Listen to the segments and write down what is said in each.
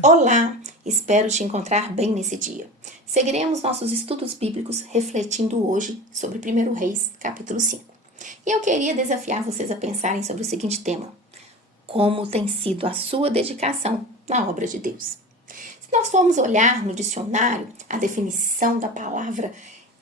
Olá, espero te encontrar bem nesse dia. Seguiremos nossos estudos bíblicos refletindo hoje sobre 1 Reis, capítulo 5. E eu queria desafiar vocês a pensarem sobre o seguinte tema: como tem sido a sua dedicação na obra de Deus? Se nós formos olhar no dicionário, a definição da palavra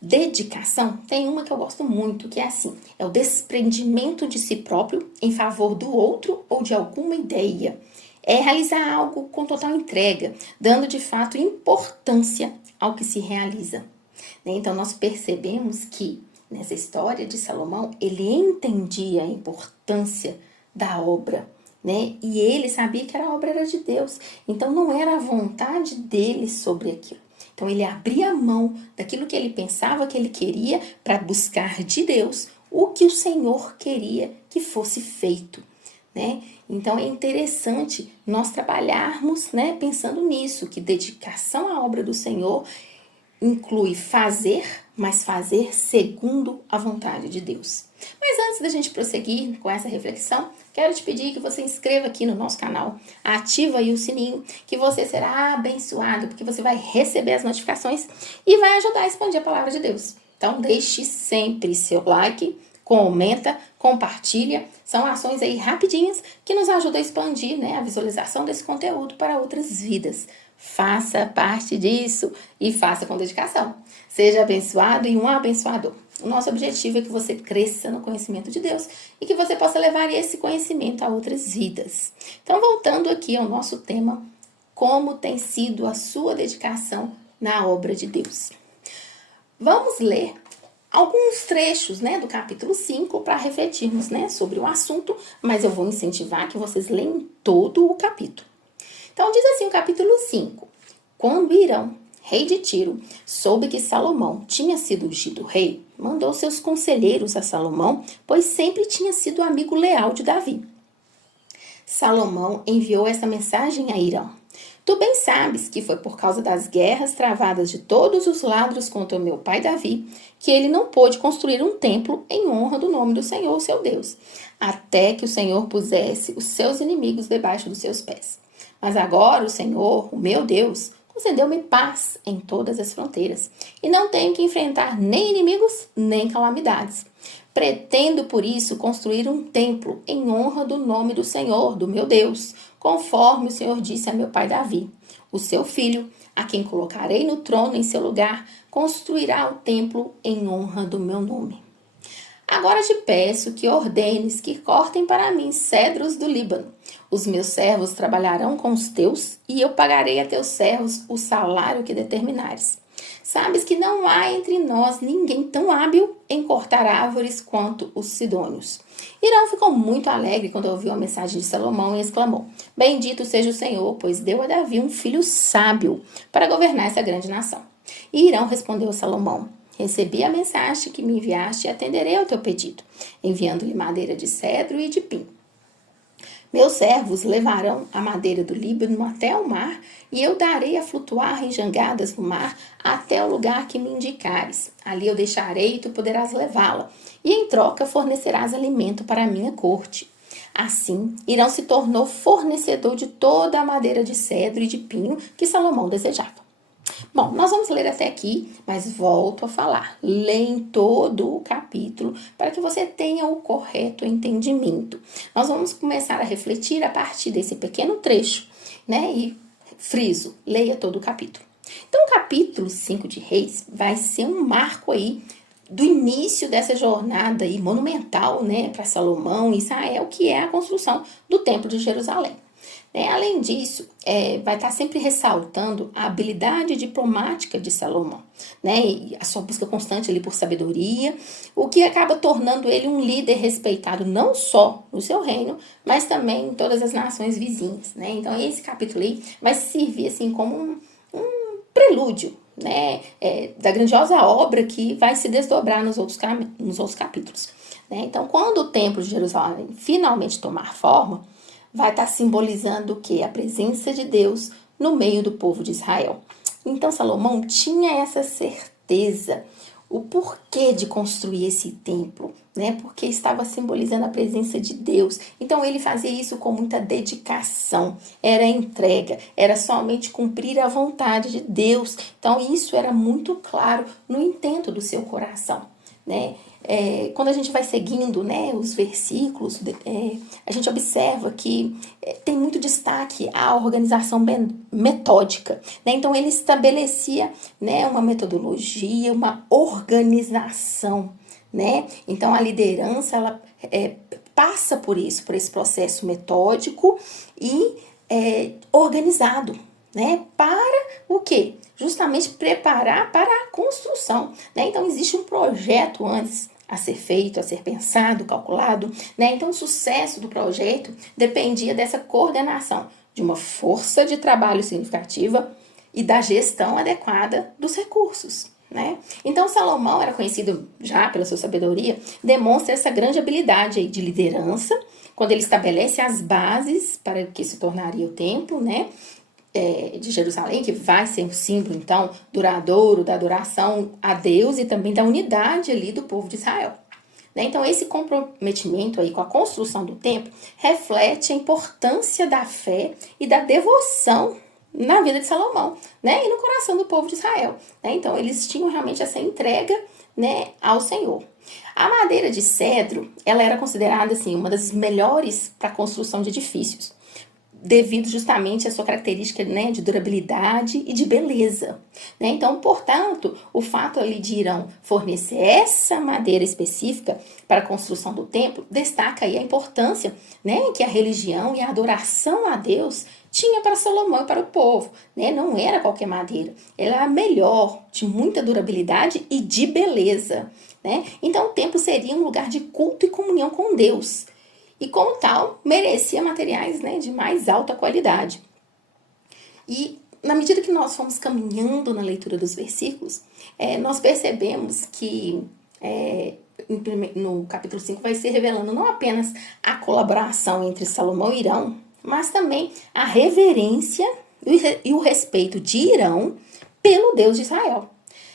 dedicação, tem uma que eu gosto muito, que é assim: é o desprendimento de si próprio em favor do outro ou de alguma ideia. É realizar algo com total entrega, dando de fato importância ao que se realiza. Então nós percebemos que nessa história de Salomão, ele entendia a importância da obra, né? E ele sabia que a obra era de Deus. Então não era a vontade dele sobre aquilo. Então ele abria mão daquilo que ele pensava que ele queria para buscar de Deus o que o Senhor queria que fosse feito, né? Então é interessante nós trabalharmos, né, pensando nisso, que dedicação à obra do Senhor inclui fazer, mas fazer segundo a vontade de Deus. Mas antes da gente prosseguir com essa reflexão, quero te pedir que você inscreva aqui no nosso canal, ativa aí o sininho, que você será abençoado, porque você vai receber as notificações e vai ajudar a expandir a palavra de Deus. Então deixe sempre seu like, comenta, compartilha, são ações aí rapidinhas que nos ajudam a expandir, né, a visualização desse conteúdo para outras vidas. Faça parte disso e faça com dedicação. Seja abençoado e um abençoador. O nosso objetivo é que você cresça no conhecimento de Deus e que você possa levar esse conhecimento a outras vidas. Então, voltando aqui ao nosso tema, como tem sido a sua dedicação na obra de Deus? Vamos ler alguns trechos, né, do capítulo 5 para refletirmos, né, sobre o assunto, mas eu vou incentivar que vocês leiam todo o capítulo. Então diz assim o capítulo 5: Quando Hirão, rei de Tiro, soube que Salomão tinha sido ungido rei, mandou seus conselheiros a Salomão, pois sempre tinha sido amigo leal de Davi. Salomão enviou essa mensagem a Hirão: Tu bem sabes que foi por causa das guerras travadas de todos os lados contra o meu pai Davi que ele não pôde construir um templo em honra do nome do Senhor, seu Deus, até que o Senhor pusesse os seus inimigos debaixo dos seus pés. Mas agora o Senhor, o meu Deus, concedeu-me paz em todas as fronteiras e não tenho que enfrentar nem inimigos nem calamidades. Pretendo, por isso, construir um templo em honra do nome do Senhor, do meu Deus, conforme o Senhor disse a meu pai Davi. O seu filho, a quem colocarei no trono em seu lugar, construirá o templo em honra do meu nome. Agora te peço que ordenes que cortem para mim cedros do Líbano. Os meus servos trabalharão com os teus, e eu pagarei a teus servos o salário que determinares. Sabes que não há entre nós ninguém tão hábil em cortar árvores quanto os sidônios. Hirão ficou muito alegre quando ouviu a mensagem de Salomão e exclamou: Bendito seja o Senhor, pois deu a Davi um filho sábio para governar essa grande nação. E Hirão respondeu a Salomão: Recebi a mensagem que me enviaste e atenderei ao teu pedido, enviando-lhe madeira de cedro e de pinho. Meus servos levarão a madeira do Líbano até o mar, e eu darei a flutuar em jangadas no mar até o lugar que me indicares. Ali eu deixarei e tu poderás levá-la, e em troca fornecerás alimento para a minha corte. Assim, Hirão se tornou fornecedor de toda a madeira de cedro e de pinho que Salomão desejava. Bom, nós vamos ler até aqui, mas volto a falar. Leia todo o capítulo para que você tenha o correto entendimento. Nós vamos começar a refletir a partir desse pequeno trecho, né? E friso, leia todo o capítulo. Então, o capítulo 5 de Reis vai ser um marco aí do início dessa jornada aí monumental, né, para Salomão e Israel, que é a construção do Templo de Jerusalém. Além disso, vai estar sempre ressaltando a habilidade diplomática de Salomão, né, e a sua busca constante ali por sabedoria, o que acaba tornando ele um líder respeitado não só no seu reino, mas também em todas as nações vizinhas, né? Então esse capítulo aí vai servir assim como um prelúdio, né, da grandiosa obra que vai se desdobrar nos outros capítulos, né? Então, quando o Templo de Jerusalém finalmente tomar forma, vai estar simbolizando o quê? A presença de Deus no meio do povo de Israel. Então, Salomão tinha essa certeza. o porquê de construir esse templo, né? Porque estava simbolizando a presença de Deus. Então ele fazia isso com muita dedicação, era entrega, era somente cumprir a vontade de Deus. Então isso era muito claro no intento do seu coração, né? Quando a gente vai seguindo, né, os versículos, a gente observa que tem muito destaque a organização metódica, né? Então ele estabelecia, né, uma metodologia, uma organização, né? Então a liderança ela passa por esse processo metódico e organizado, né? Para o quê? Justamente preparar para a construção, né? Então existe um projeto antes a ser feito, a ser pensado, calculado, né? Então o sucesso do projeto dependia dessa coordenação, de uma força de trabalho significativa e da gestão adequada dos recursos, né? Então Salomão era conhecido já pela sua sabedoria, demonstra essa grande habilidade aí de liderança, quando ele estabelece as bases para o que se tornaria o templo, né? De Jerusalém, que vai ser um símbolo, então, duradouro da adoração a Deus e também da unidade ali do povo de Israel. Né? Então, esse comprometimento aí com a construção do templo reflete a importância da fé e da devoção na vida de Salomão, né? E no coração do povo de Israel. Né? Então, eles tinham realmente essa entrega, né, ao Senhor. A madeira de cedro, ela era considerada assim, uma das melhores para a construção de edifícios, devido justamente à sua característica, né, de durabilidade e de beleza. Né? Então, portanto, o fato ali de Irão fornecer essa madeira específica para a construção do templo destaca aí a importância, né, que a religião e a adoração a Deus tinha para Salomão e para o povo. Né? Não era qualquer madeira, ela era a melhor, de muita durabilidade e de beleza. Né? Então, o templo seria um lugar de culto e comunhão com Deus. E, como tal, merecia materiais, né, de mais alta qualidade. E, na medida que nós fomos caminhando na leitura dos versículos, nós percebemos que no capítulo 5 vai se revelando não apenas a colaboração entre Salomão e Irão, mas também a reverência e o respeito de Irão pelo Deus de Israel.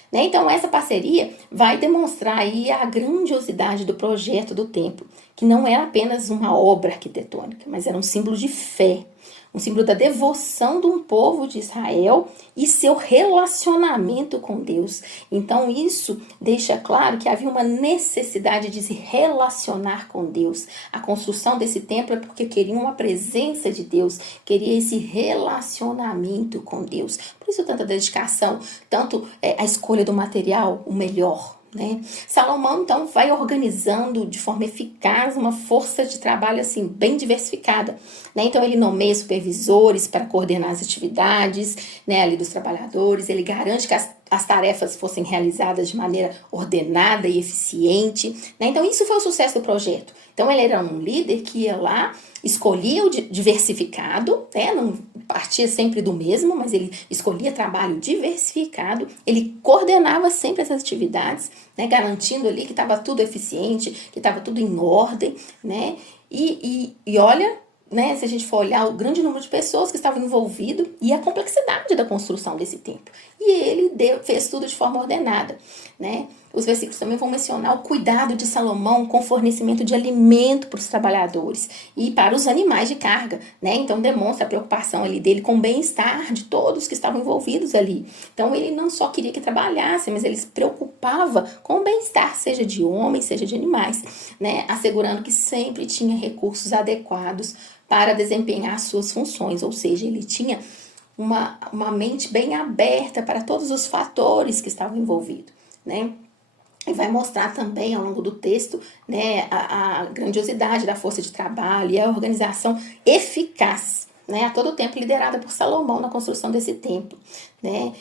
Né? Então, essa parceria vai demonstrar aí a grandiosidade do projeto do templo, que não era apenas uma obra arquitetônica, mas era um símbolo de fé, um símbolo da devoção de um povo de Israel e seu relacionamento com Deus. Então, isso deixa claro que havia uma necessidade de se relacionar com Deus. A construção desse templo é porque queriam uma presença de Deus, queria esse relacionamento com Deus. Por isso, tanta dedicação, tanto a escolha do material, o melhor. Né? Salomão, então, vai organizando de forma eficaz uma força de trabalho assim, bem diversificada. Né? Então, ele nomeia supervisores para coordenar as atividades, né, ali dos trabalhadores, ele garante que as tarefas fossem realizadas de maneira ordenada e eficiente. Né? Então, isso foi o sucesso do projeto. Então, ele era um líder que ia lá, escolhia o diversificado, né? Não partia sempre do mesmo, mas ele escolhia trabalho diversificado, ele coordenava sempre essas atividades, né? Garantindo ali que estava tudo eficiente, que estava tudo em ordem, né? E olha, né, se a gente for olhar o grande número de pessoas que estavam envolvidas e a complexidade da construção desse templo. E ele fez tudo de forma ordenada, né? Os versículos também vão mencionar o cuidado de Salomão com o fornecimento de alimento para os trabalhadores e para os animais de carga, né? Então demonstra a preocupação ali dele com o bem-estar de todos que estavam envolvidos ali. Então ele não só queria que trabalhassem, mas ele se preocupava com o bem-estar, seja de homens, seja de animais, né? Assegurando que sempre tinha recursos adequados para desempenhar suas funções, ou seja, ele tinha uma mente bem aberta para todos os fatores que estavam envolvidos, né? E vai mostrar também ao longo do texto, né, a grandiosidade da força de trabalho e a organização eficaz, né, a todo tempo liderada por Salomão na construção desse templo. Né?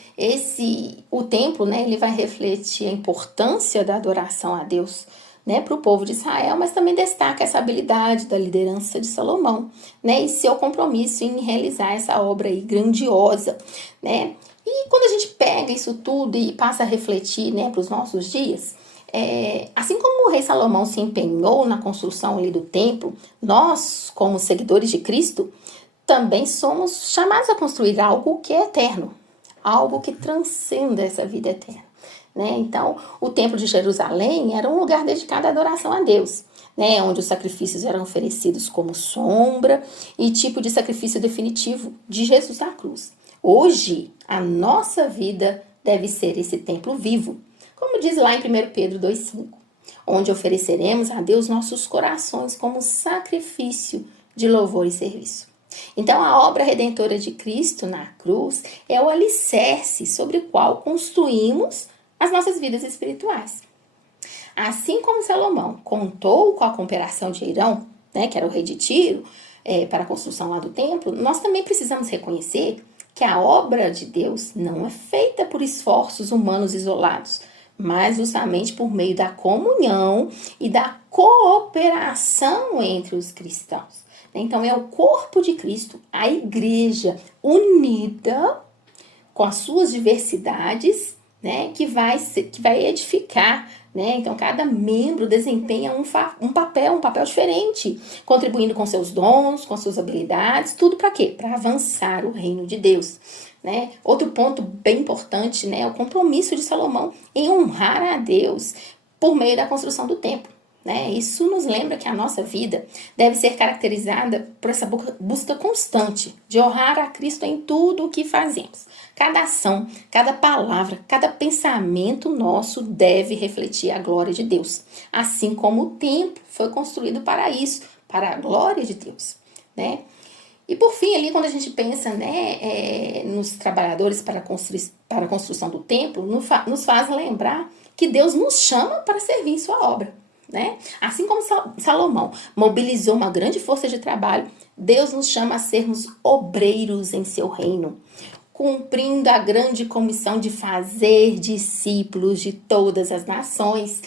O templo, né, ele vai refletir a importância da adoração a Deus, né, para o povo de Israel, mas também destaca essa habilidade da liderança de Salomão, né, e seu compromisso em realizar essa obra aí grandiosa, né? E quando a gente pega isso tudo e passa a refletir, né, para os nossos dias, assim como o rei Salomão se empenhou na construção ali do templo, nós, como seguidores de Cristo, também somos chamados a construir algo que é eterno, algo que transcenda essa vida eterna. né? Então, o Templo de Jerusalém era um lugar dedicado à adoração a Deus, né? Onde os sacrifícios eram oferecidos como sombra e tipo de sacrifício definitivo de Jesus na cruz. Hoje, a nossa vida deve ser esse templo vivo, como diz lá em 1 Pedro 2,5, onde ofereceremos a Deus nossos corações como sacrifício de louvor e serviço. Então, a obra redentora de Cristo na cruz é o alicerce sobre o qual construímos as nossas vidas espirituais. Assim como Salomão contou com a cooperação de Hirão, né, que era o rei de Tiro, para a construção lá do templo, nós também precisamos reconhecer que a obra de Deus não é feita por esforços humanos isolados, mas justamente por meio da comunhão e da cooperação entre os cristãos. Então, é o corpo de Cristo, a igreja unida com as suas diversidades, né, que vai edificar, né? Então, cada membro desempenha um papel diferente, contribuindo com seus dons, com suas habilidades, tudo para quê? Para avançar o reino de Deus, né? Outro ponto bem importante, né, é o compromisso de Salomão em honrar a Deus por meio da construção do templo. Né? Isso nos lembra que a nossa vida deve ser caracterizada por essa busca constante de honrar a Cristo em tudo o que fazemos. Cada ação, cada palavra, cada pensamento nosso deve refletir a glória de Deus. Assim como o templo foi construído para isso, para a glória de Deus. Né? E por fim, ali quando a gente pensa, né, nos trabalhadores para a construção do templo, nos faz lembrar que Deus nos chama para servir em sua obra. Né? Assim como Salomão mobilizou uma grande força de trabalho, Deus nos chama a sermos obreiros em seu reino, cumprindo a grande comissão de fazer discípulos de todas as nações,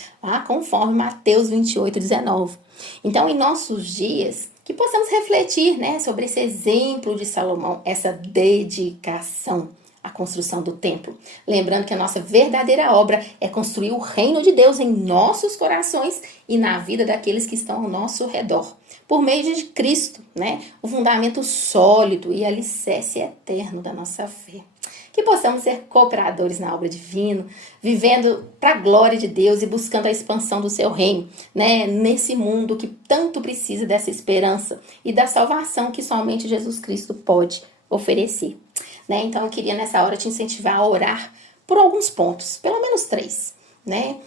conforme Mateus 28:19. Então, em nossos dias, que possamos refletir, né, sobre esse exemplo de Salomão, essa dedicação a construção do templo. Lembrando que a nossa verdadeira obra é construir o reino de Deus em nossos corações e na vida daqueles que estão ao nosso redor. Por meio de Cristo, né? O fundamento sólido e alicerce eterno da nossa fé. Que possamos ser cooperadores na obra divina, vivendo para a glória de Deus e buscando a expansão do seu reino, né? Nesse mundo que tanto precisa dessa esperança e da salvação que somente Jesus Cristo pode oferecer. Né? Então, eu queria nessa hora te incentivar a orar por alguns pontos, pelo menos 3. Né?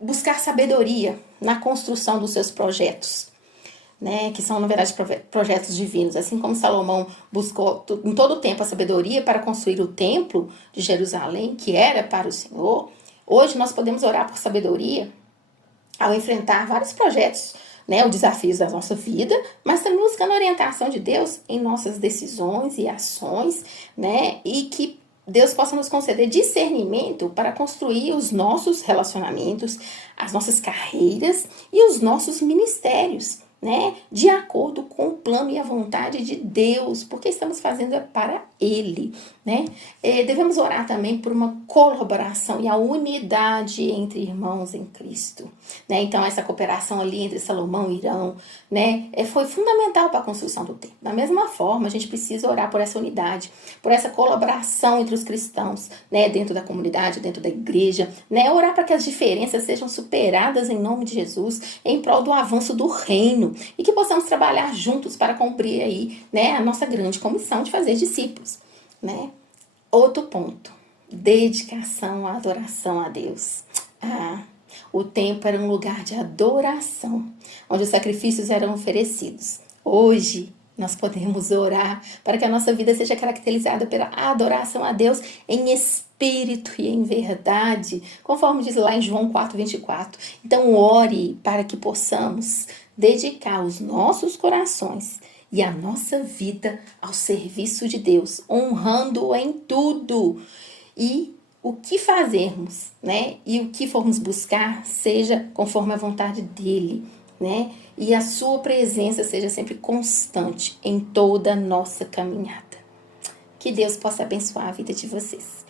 Buscar sabedoria na construção dos seus projetos, né? Que são, na verdade, projetos divinos. Assim como Salomão buscou em todo o tempo a sabedoria para construir o templo de Jerusalém, que era para o Senhor, hoje nós podemos orar por sabedoria ao enfrentar vários projetos, né, os desafios da nossa vida, mas também buscando a orientação de Deus em nossas decisões e ações, né, e que Deus possa nos conceder discernimento para construir os nossos relacionamentos, as nossas carreiras e os nossos ministérios, né, de acordo com o plano e a vontade de Deus, porque estamos fazendo para Ele, né? Devemos orar também por uma colaboração e a unidade entre irmãos em Cristo, né? Então, essa cooperação ali entre Salomão e Hirão, né, foi fundamental para a construção do templo. Da mesma forma, a gente precisa orar por essa unidade, por essa colaboração entre os cristãos, né, dentro da comunidade, dentro da igreja, né? Orar para que as diferenças sejam superadas em nome de Jesus, em prol do avanço do reino, e que possamos trabalhar juntos para cumprir aí, né, a nossa grande comissão de fazer discípulos, né? Outro ponto, dedicação à adoração a Deus. O templo era um lugar de adoração, onde os sacrifícios eram oferecidos. Hoje, nós podemos orar para que a nossa vida seja caracterizada pela adoração a Deus em espírito e em verdade, conforme diz lá em João 4:24. Então, ore para que possamos dedicar os nossos corações e a nossa vida ao serviço de Deus, honrando-o em tudo. E o que fazermos, né? E o que formos buscar, seja conforme a vontade dele, né? E a sua presença seja sempre constante em toda a nossa caminhada. Que Deus possa abençoar a vida de vocês.